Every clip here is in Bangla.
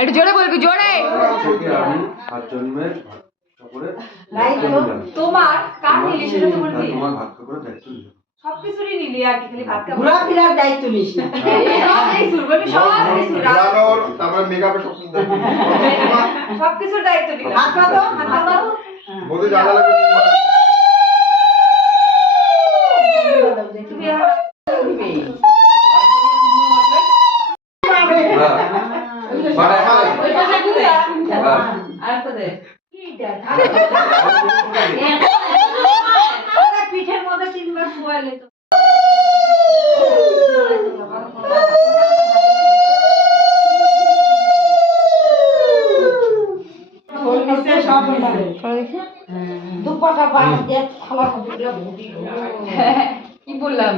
একটু জোরে বলবি, জোরে। আমি 7 জন্মের করে তোমার কার নিলি সেটা তো বলবি। তোমার ভাগ করে দায়িত্ব নিলাম। সবকিছুরই নিলি আর কি, খালি ভাত খাবো। ঘোরা ফেরার দায়িত্ব নিস না। তারপরে মেকআপে সব কিছু দায়িত্ব নিলাম। সবকিছুর দায়িত্ব নিলাম। হাত পাতো, হাত পাতো। বলতে যা যা লাগবে তুমি আর পিঠের মধ্যে 3 বার শোয়ালে তো। দুপাটা বাস দিয়ে খালা কপিগুলো ভুটি। কি বললাম?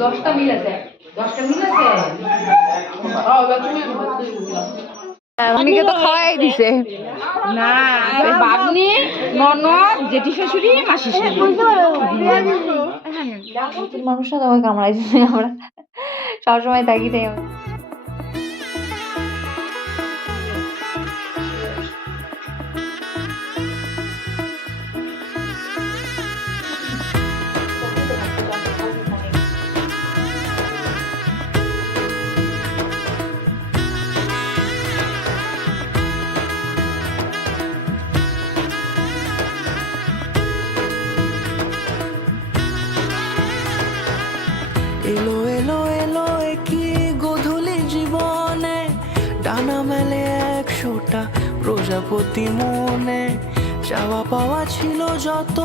10টা মিল আছে। 10টা মিল আছে। অনেকে তো খাওয়াই দিছে না, বাগনি, ননদ, জেঠি শাশুড়ি, মাসি শাশুড়ি। মানুষরা তোমাকে কামড়াইছে, আমরা সবসময় থাকি তাই। এলো এলো এলো কি গোধূলি জীবনে, ডানা মেলে 100টা প্রজাপতি মনে। চাওয়া পাওয়া ছিল যত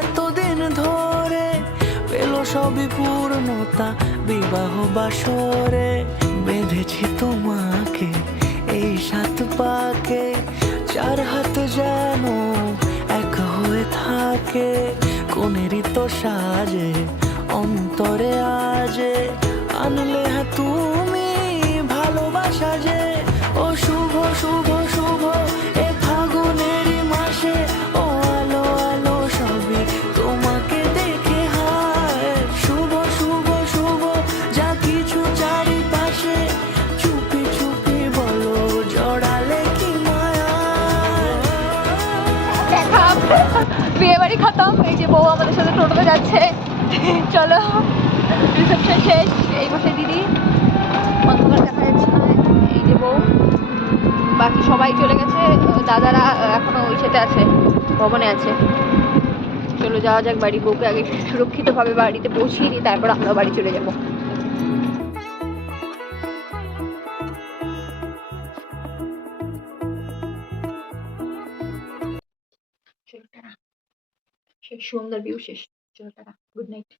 এতদিন ধরে, পেল সবই পূর্ণতা বিবাহ বাসরে। বেঁধেছি তোমাকে এই 7 পাকে, 4 হাত যেন এক হয়ে থাকে। কোনেরই তো সাজে অন্তরে আজে, আনলে তুমি ভালোবাসা যে। ও শুভ শুভ শুভ এ ফাগুনেরই মাসে, ও আলো আলো সবই তোমাকে দেখে হায়। শুভ শুভ শুভ যা কিছু চারিপাশে, চুপি চুপি বলো জড়ালে কি মায়া। দেখা বিয়ে বাড়ি খতম। এই যে বউ আমাদের সাথে টোটোতে যাচ্ছে। চলো, রিসেপশন শেষ। এই পাশে দিদি, অন্ধকার দেখা যাচ্ছে না। এই যে বউ, বাকি সবাই চলে গেছে। দাদারা এখনো ওই সাথে আছে, ভবনে আছে। চলো যাওয়া যাক বাড়ি। বউকে আগে সুরক্ষিতভাবে বাড়িতে পৌঁছিয়ে দিই, তারপর আমরা বাড়ি চলে যাবো। চলো টাটা। সেই সুন্দর ভিউ শেষ। চলো টাটা, গুড নাইট।